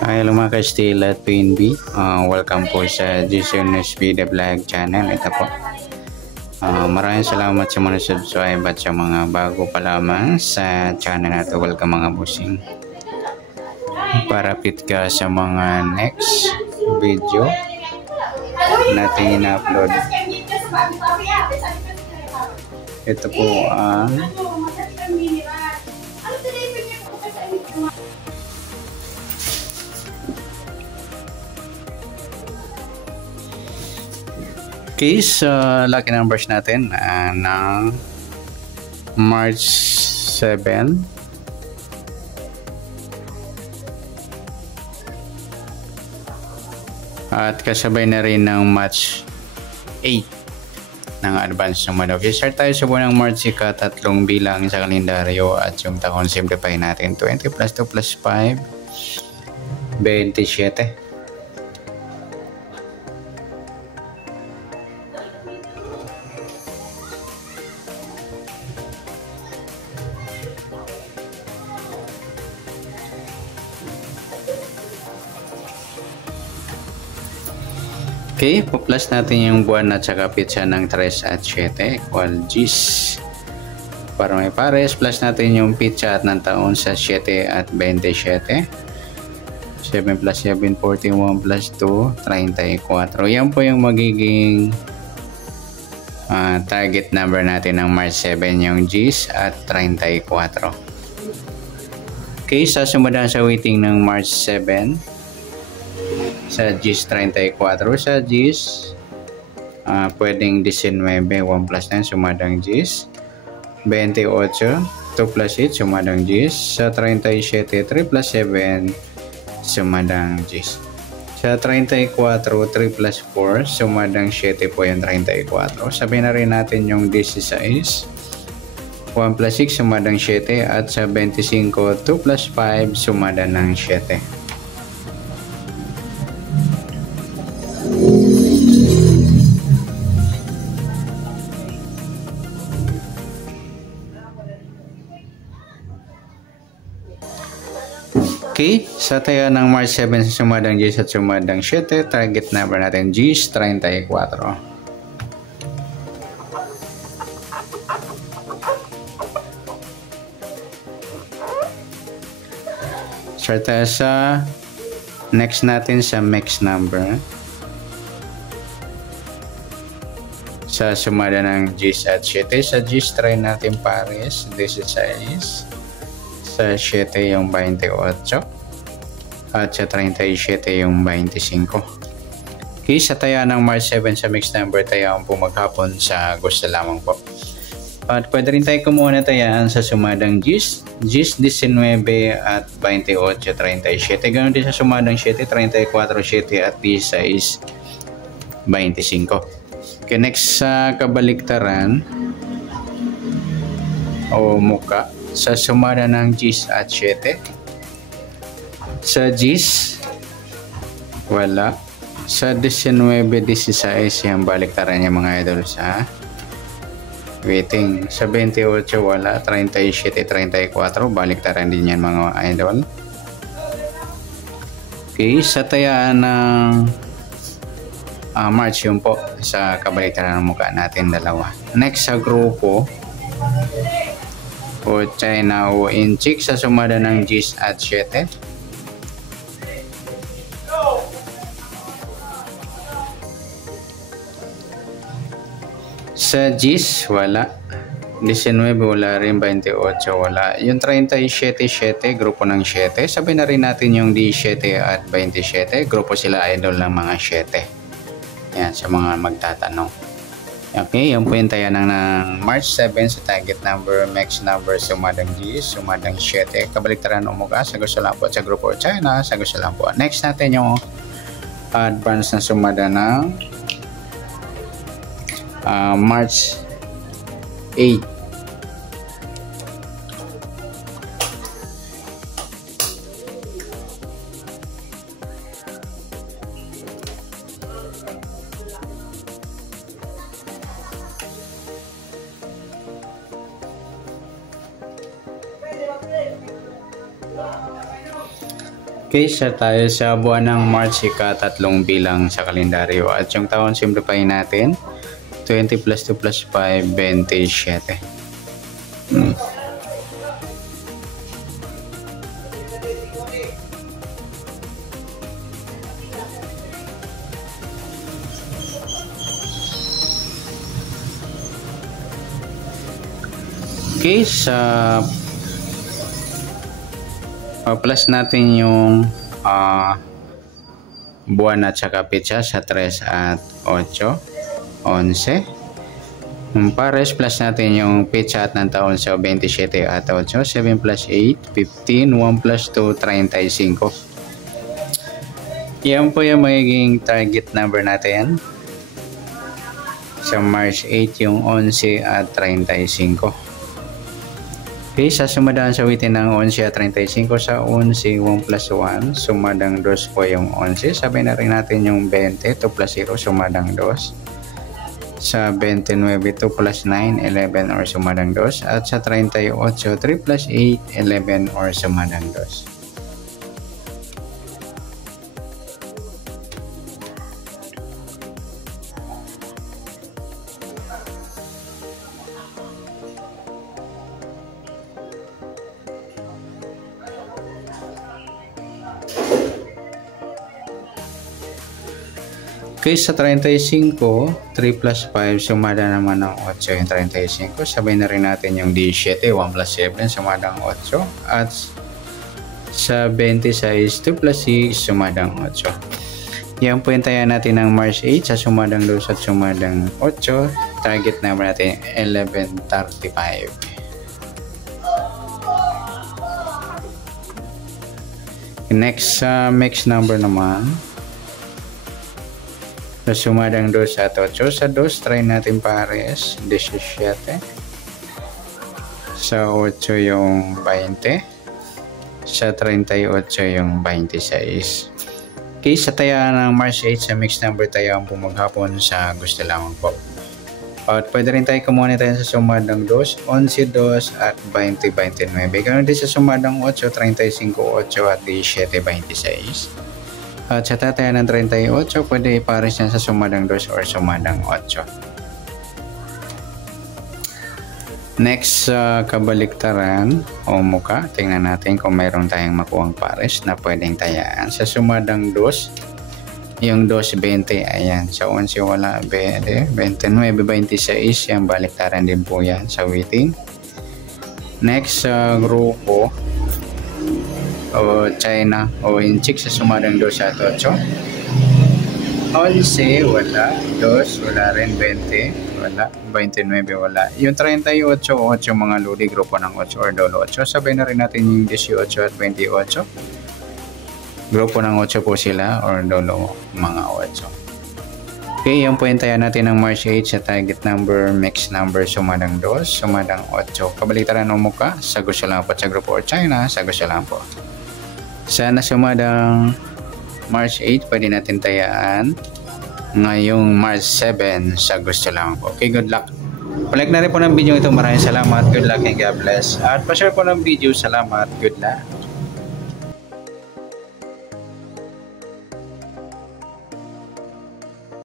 Hello mga ka-still at PNB. Welcome po sa Jasones Vida Vlog channel. Ito po. Maraming salamat sa mga subscribe at sa mga bago pa lamang sa channel na ito. Welcome mga busing. Para fit ka sa mga next video natin in-upload. Ito po ang case lucky numbers natin ng March 7 at kasabay na rin ng March 8 ng advance number. Okay, start tayo sa buwan ng March, tatlong bilang sa kalendaryo at yung taon simplify natin. 20 plus 2 plus 5 27. Okay, po-plus natin yung buwan at saka pitsa ng 3 at 7 equal Gs. Para may pares, plus natin yung pitsa at ng taon sa 7 at 27. 7 plus 7, 41 plus 2, 34. Yan po yung magiging target number natin ng March 7, yung Gs at 34. Okay, sasumunod sa waiting ng March 7. Sa Gs 34, sa Gs pwedeng 19, 1 plus 9 sumadang Gs, 28, 2 plus 8 sumadang Gs, sa 37, 3 plus 7 sumadang Gs, sa 34, 3 plus 4 sumadang 7 po yung 34. Sabihin na rin natin yung 16, 1 plus 6 sumadang 7 at sa 25, 2 plus 5 sumadang ng 7. Okay, sa tayo ng March 7 sa sumadang Gs at sumadang 7, target number natin Gs 34. Start tayo sa next natin sa mix number. Sa sumada ng Gs at 7, sa Gs try natin pares 16. Sa 7 yung 28 at sa 37 yung 25. Okay, sa taya ng March 7 sa mixed number, tayaan po maghapon sa gusto lamang po. At pwede rin tayo kumuha na tayaan sa sumadang Gs 19 at 28, 37. Ganoon din sa sumadang 7, 34, 7 at 16, 25. Okay, next sa kabaliktaran o muka. Sa sumada ng Gs at 7, sa Gs wala, sa 19, 16 yung baliktaran niya mga idol sa waiting, sa 28 wala, 37, 34 baliktaran din yan mga idol. Okay, sa tayaan ng March yun po sa kabaliktaran ng mukha natin dalawa. Next sa grupo o China o Inchik sa sumada ng Gs at 7. Sa Gs wala, 19 wala rin, 28 wala. Yung 37, 7 grupo ng 7. Sabi na rin natin yung 17 at 27 grupo sila idol ng mga 7. Yan sa mga magtatanong. Okay, yung po yung tayo ng March 7 sa target number, max number, sumadang G, sumadang 7. Kabaliktaran umuga, sa gusto lang po sa grupo China, sa gusto lang po. Next natin yung advance na sumada ng March 8. Okay, sa tayo sa buwan ng March, ika-3 bilang sa kalendaryo. At yung taon, simplify natin. 20 plus 2 plus 5, 27. Okay, sa plus natin yung buwan at saka pitsa sa 3 at 8, 11. Yung pares plus natin yung pitsa at ng taon sa 27 at 8, 7 plus 8, 15, 1 plus 2, 35. Yan po yung magiging target number natin sa March 8, yung 11 at 35. Okay, sa sumadaan sa witin ng 11 at 35 sa 11, 1 plus 1, sumadang 2 po yung 11. Sabi na rin natin yung 20, 2 plus 0, sumadang 2. Sa 29, 2 plus 9, 11 or sumadang 2. At sa 38, 3 plus 8, 11 or sumadang 2. Okay, sa 35, 3 plus 5, sumada naman ng 8 yung 35. Sabay na rin natin yung 17, 1 plus 7, sumadang 8. At sa 26, 2 plus 6, sumadang 8. Yan po yung tayo natin ng March 8 sa sumadang 2 at sumadang 8. Target number natin 1135. Next, mix number naman. Sa sumadang 2 at 8. Sa 2, try natin pares. 17. Sa 8 yung 20. Sa 38 yung 26. Okay, sa taya ng March 8 sa mixed number tayo ang pumaghapon sa gusto lamang po. At pwede rin tayo kumuha tayo sa sumadang 2, 11, 2 at 20, 29. Ganoon din sa sumadang 8, 35, 8 at 17, 26. At sa tataya ng 38, pwede ipares yan sa sumadang 2 or sumadang 8. Next, kabaliktaran o muka. Tingnan natin kung mayroon tayong makuhang pares na pwedeng tayaan. Sa sumadang 2, yung 2.20, ayan. Sa 11 wala, 29, 26, yan baliktaran din po yan sa waiting. Next, grupo o China o inchik sa sumadang 2 at 8. 11 wala, 2 wala rin, 20 wala, 29 wala. Yung 38, 8 mga ludi, grupo ng 8 or dolo 8. Sabay na rin natin yung 18 at 28. Grupo ng 8 po sila or dolo mga 8. Okay, yung point tayo natin ng March 8 sa target number, mix number, sumadang 2, sumadang 8. Kabalitaran o muka, sa gusto lang po sa grupo or China, sa gusto lang po. Sana sumadang March 8, pwede natin tayaan ngayong March 7 sa gusto lang po. Okay, good luck. Palike na rin po ng video ito. Maraming salamat. Good luck and God bless. At pa-share po ng video. Salamat. Good luck.